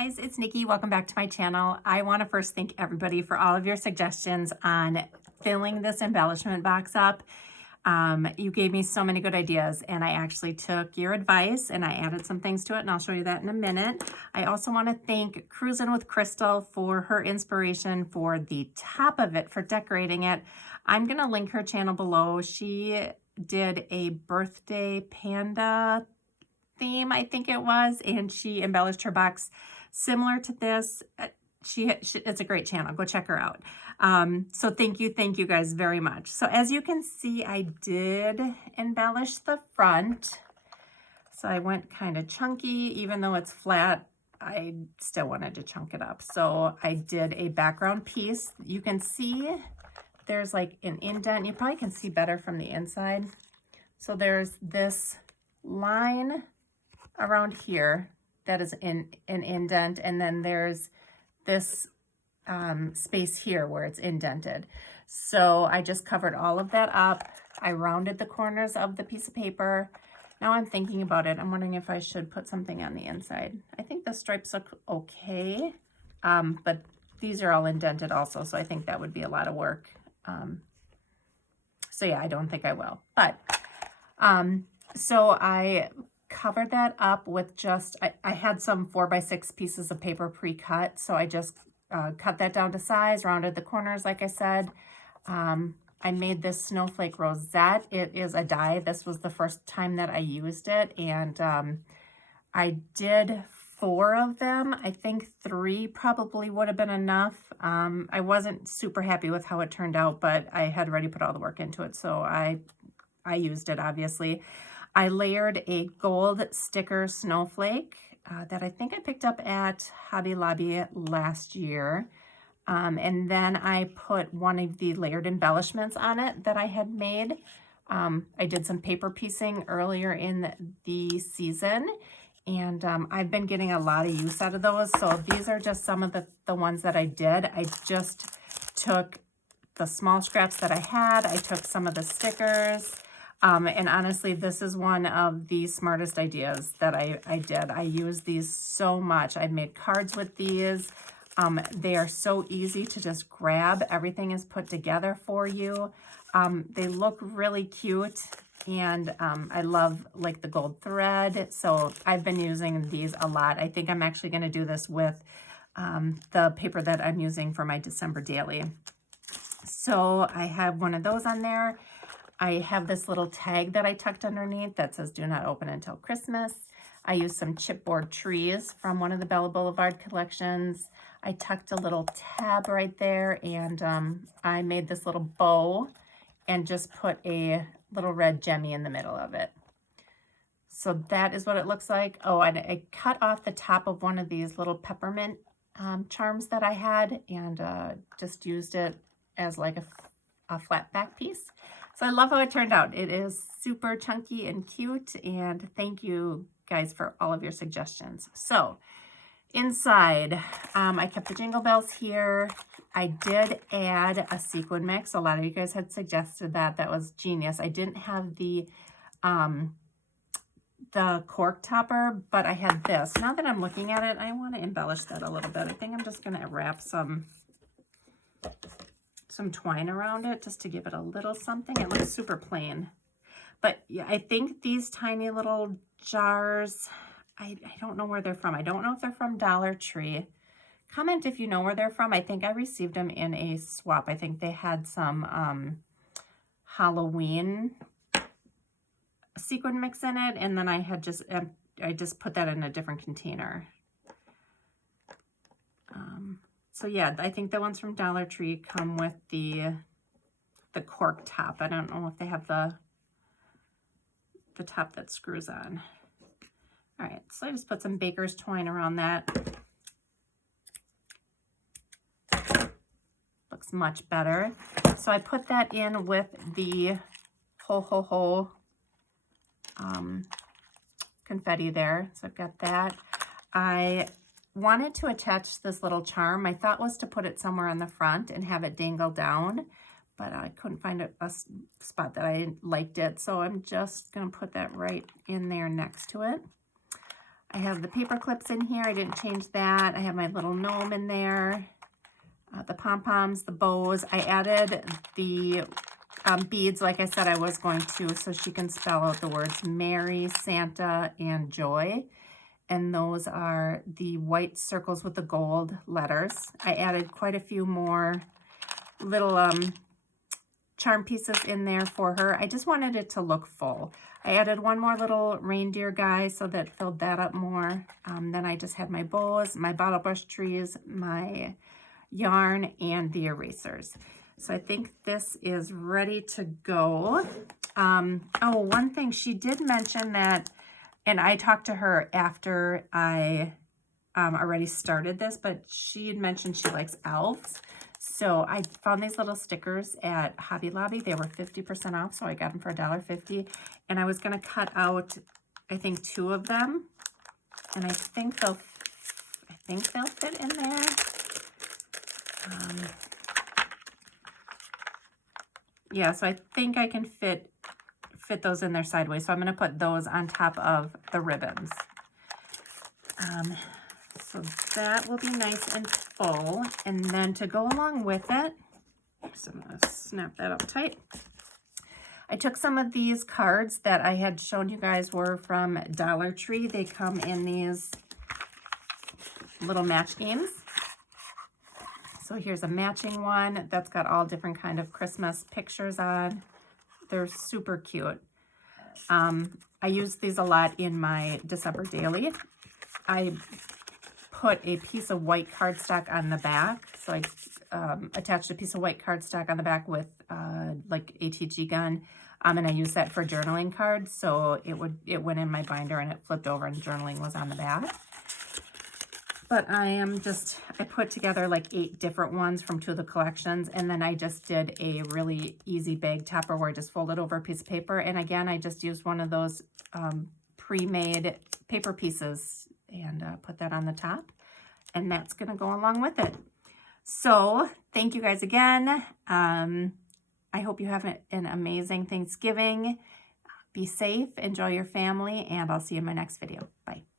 guys, it's Nikki. Welcome back to my channel. I want to first thank everybody for all of your suggestions on filling this embellishment box up. You gave me so many good ideas, and I actually took your advice and I added some things to it, and I'll show you that in a minute. I also want to thank Cruisin' with Crystal for her inspiration for the top of it, for decorating it. I'm going to link her channel below. She did a birthday panda theme, I think it was, and she embellished her box similar to this. It's a great channel. Go check her out. So thank you guys very much. So as you can see, I did embellish the front. So I went kind of chunky, even though it's flat, I still wanted to chunk it up. So I did a background piece. You can see there's like an indent. You probably can see better from the inside. So there's this line around here that is in an indent, and then there's this space here where it's indented. So I just covered all of that up. I rounded the corners of the piece of paper. Now I'm thinking about it. I'm wondering if I should put something on the inside. I think the stripes look okay, but these are all indented also, so I think that would be a lot of work. So yeah, I don't think I will. But so I covered that up with just, I had some 4x6 pieces of paper pre-cut, so I just cut that down to size, rounded the corners like I said. I made this snowflake rosette. It is a die. This was the first time that I used it, and I did 4 of them. I think 3 probably would have been enough. I wasn't super happy with how it turned out, but I had already put all the work into it, so I used it, obviously. I layered a gold sticker snowflake that I think I picked up at Hobby Lobby last year. And then I put one of the layered embellishments on it that I had made. I did some paper piecing earlier in the season, and I've been getting a lot of use out of those. So these are just some of the ones that I did. I just took the small scraps that I had. I took some of the stickers. And honestly, this is one of the smartest ideas that I did. I use these so much. I made cards with these. They are so easy to just grab. Everything is put together for you. They look really cute, and I love like the gold thread. So I've been using these a lot. I think I'm actually going to do this with the paper that I'm using for my December daily. So I have one of those on there. I have this little tag that I tucked underneath that says do not open until Christmas. I used some chipboard trees from one of the Bella Boulevard collections. I tucked a little tab right there, and I made this little bow and just put a little red gemmy in the middle of it. So that is what it looks like. Oh, and I cut off the top of one of these little peppermint charms that I had, and just used it as like a flat back piece. So I love how it turned out. It is super chunky and cute, and thank you guys for all of your suggestions. So inside, I kept the jingle bells here. I did add a sequin mix. A lot of you guys had suggested that. That was genius. I didn't have the cork topper, but I had this. Now that I'm looking at it, I want to embellish that a little bit. I think I'm just going to wrap some twine around it just to give it a little something. It looks super plain, but yeah, I think these tiny little jars, I don't know where they're from. I don't know if they're from Dollar Tree. Comment if you know where they're from. I think I received them in a swap. I think they had some Halloween sequin mix in it, and then I just put that in a different container. So yeah, I think the ones from Dollar Tree come with the cork top. I don't know if they have the top that screws on. All right, so I just put some baker's twine around that. Looks much better. So I put that in with the ho ho ho confetti there. So I've got that. I wanted to attach this little charm. My thought was to put it somewhere on the front and have it dangle down, but I couldn't find a spot that I liked it. So I'm just going to put that right in there next to it. I have the paper clips in here. I didn't change that. I have my little gnome in there. The pom-poms, the bows. I added the beads like I said I was going to, so she can spell out the words Mary, Santa, and Joy. And those are the white circles with the gold letters. I added quite a few more little charm pieces in there for her. I just wanted it to look full. I added one more little reindeer guy, so that filled that up more. Then I just had my bows, my bottle brush trees, my yarn, and the erasers. So I think this is ready to go. Oh, one thing, she did mention that, and I talked to her after I already started this, but she had mentioned she likes elves. So I found these little stickers at Hobby Lobby. They were 50% off, so I got them for $1.50. And I was going to cut out, I think, 2 of them. And I think they'll fit in there. Yeah, so I think I can fit those in there sideways. So I'm going to put those on top of the ribbons. So that will be nice and full. And then to go along with it, so I'm going to snap that up tight. I took some of these cards that I had shown you guys were from Dollar Tree. They come in these little match games. So here's a matching one that's got all different kind of Christmas pictures on. They're super cute. I use these a lot in my December daily. I put a piece of white cardstock on the back. So I attached a piece of white cardstock on the back with like ATG gun. And I used that for journaling cards. So it went in my binder and it flipped over and journaling was on the back. But I put together like 8 different ones from 2 of the collections. And then I just did a really easy bag topper where I just folded over a piece of paper. And again, I just used one of those pre-made paper pieces and put that on the top. And that's going to go along with it. So thank you guys again. I hope you have an amazing Thanksgiving. Be safe, enjoy your family, and I'll see you in my next video. Bye.